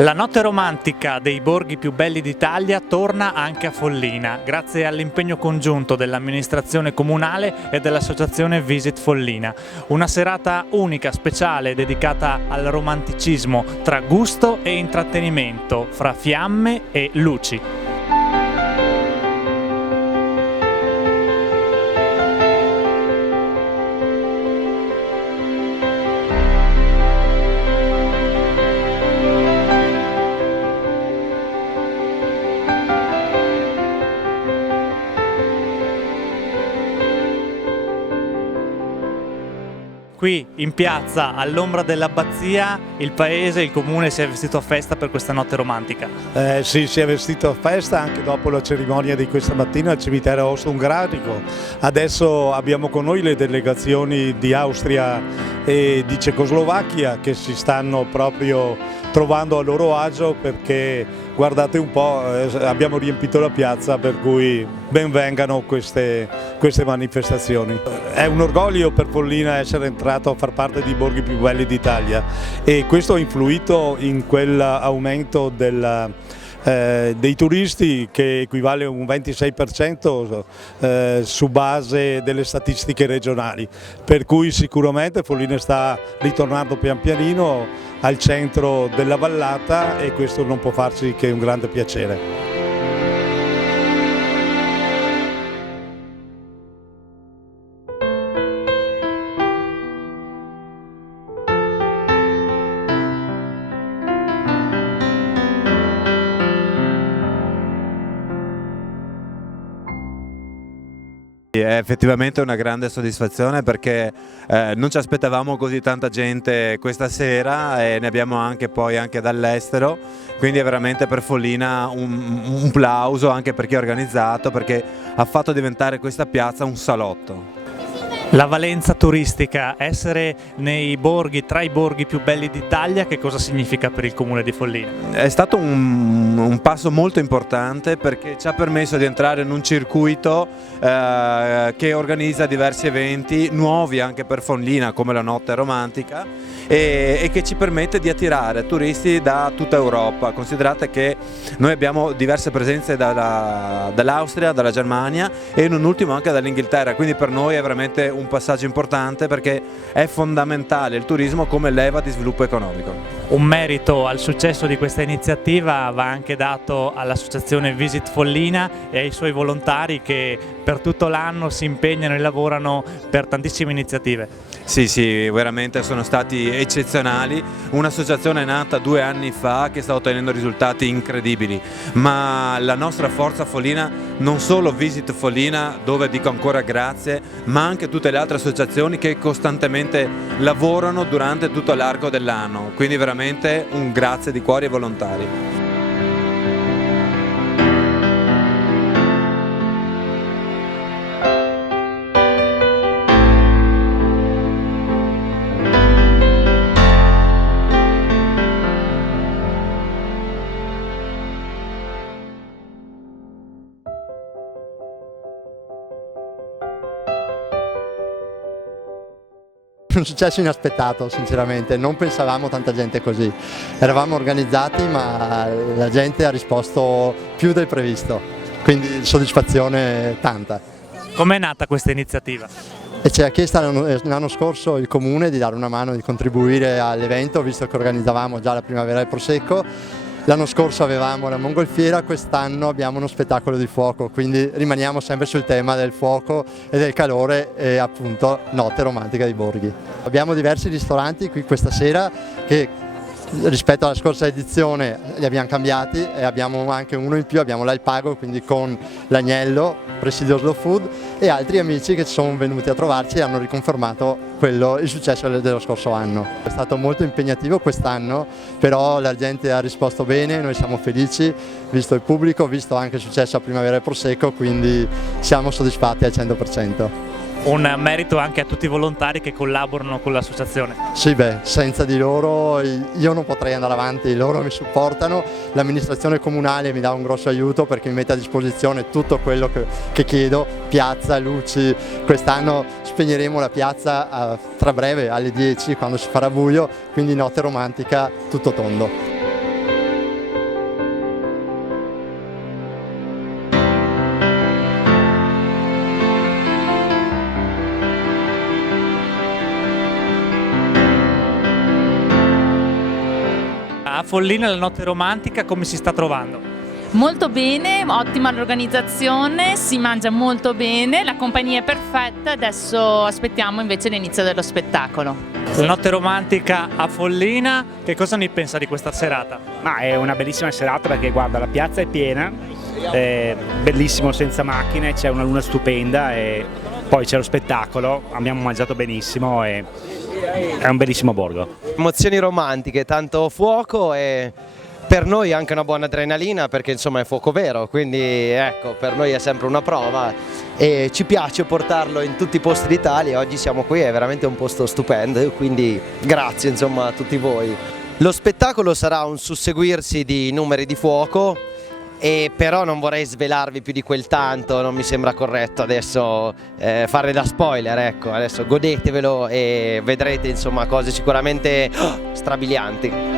La notte romantica dei borghi più belli d'Italia torna anche a Follina, grazie all'impegno congiunto dell'amministrazione comunale e dell'associazione Visit Follina. Una serata unica, speciale, dedicata al romanticismo tra gusto e intrattenimento, fra fiamme e luci. Qui in piazza, all'ombra dell'abbazia, il paese, il comune si è vestito a festa per questa notte romantica. Sì, si è vestito a festa anche dopo la cerimonia di questa mattina al cimitero austro-ungarico. Adesso abbiamo con noi le delegazioni di Austria e di Cecoslovacchia che si stanno proprio trovando a loro agio, perché guardate un po', abbiamo riempito la piazza, per cui ben vengano queste manifestazioni. È un orgoglio per Follina essere entrato a far parte dei borghi più belli d'Italia, e questo ha influito in quell'aumento dei turisti che equivale a un 26% su base delle statistiche regionali, per cui sicuramente Follina sta ritornando pian pianino al centro della vallata, e questo non può farci che un grande piacere. È effettivamente una grande soddisfazione, perché non ci aspettavamo così tanta gente questa sera, e ne abbiamo anche dall'estero, quindi è veramente per Follina un plauso anche per chi ha organizzato, perché ha fatto diventare questa piazza un salotto. La valenza turistica, essere nei borghi, tra i borghi più belli d'Italia, che cosa significa per il comune di Follina? È stato un passo molto importante, perché ci ha permesso di entrare in un circuito che organizza diversi eventi nuovi anche per Follina, come la notte romantica, e che ci permette di attirare turisti da tutta Europa. Considerate che noi abbiamo diverse presenze dall'Austria, dalla Germania e non ultimo anche dall'Inghilterra, quindi per noi è veramente un passaggio importante, perché è fondamentale il turismo come leva di sviluppo economico. Un merito al successo di questa iniziativa va anche dato all'associazione Visit Follina e ai suoi volontari, che per tutto l'anno si impegnano e lavorano per tantissime iniziative. Sì, veramente sono stati eccezionali. Un'associazione nata 2 anni fa che sta ottenendo risultati incredibili, ma la nostra forza Follina, non solo Visit Follina, dove dico ancora grazie, ma anche tutte le altre associazioni che costantemente lavorano durante tutto l'arco dell'anno, quindi veramente un grazie di cuore ai volontari. Un successo inaspettato, sinceramente, non pensavamo tanta gente così. Eravamo organizzati, ma la gente ha risposto più del previsto, quindi soddisfazione tanta. Com'è nata questa iniziativa? E ci ha chiesto l'anno scorso il comune di dare una mano, di contribuire all'evento, visto che organizzavamo già la primavera del Prosecco. L'anno scorso avevamo la mongolfiera, quest'anno abbiamo uno spettacolo di fuoco, quindi rimaniamo sempre sul tema del fuoco e del calore, e appunto notte romantica dei borghi. Abbiamo diversi ristoranti qui questa sera che rispetto alla scorsa edizione li abbiamo cambiati, e abbiamo anche uno in più, abbiamo l'Alpago, quindi con l'Agnello, Presidio Slow Food, e altri amici che sono venuti a trovarci e hanno riconfermato il successo dello scorso anno. È stato molto impegnativo quest'anno, però la gente ha risposto bene, noi siamo felici, visto il pubblico, visto anche il successo a Primavera e Prosecco, quindi siamo soddisfatti al 100%. Un merito anche a tutti i volontari che collaborano con l'associazione. Sì, senza di loro io non potrei andare avanti, loro mi supportano, l'amministrazione comunale mi dà un grosso aiuto perché mi mette a disposizione tutto quello che chiedo, piazza, luci. Quest'anno spegneremo la piazza tra breve alle 10 quando si farà buio, quindi notte romantica tutto tondo. a Follina la notte romantica come si sta trovando? Molto bene, ottima l'organizzazione, si mangia molto bene, la compagnia è perfetta, adesso aspettiamo invece l'inizio dello spettacolo. La notte romantica a Follina, che cosa ne pensa di questa serata? Ma è una bellissima serata perché guarda, la piazza è piena, è bellissimo senza macchine, c'è una luna stupenda e poi c'è lo spettacolo, abbiamo mangiato benissimo e è un bellissimo borgo. Emozioni romantiche, tanto fuoco e per noi anche una buona adrenalina perché insomma è fuoco vero, quindi ecco, per noi è sempre una prova e ci piace portarlo in tutti i posti d'Italia. Oggi siamo qui, è veramente un posto stupendo, quindi grazie insomma a tutti voi. Lo spettacolo sarà un susseguirsi di numeri di fuoco, e però non vorrei svelarvi più di quel tanto, non mi sembra corretto adesso fare da spoiler, ecco, adesso godetevelo e vedrete insomma cose sicuramente strabilianti.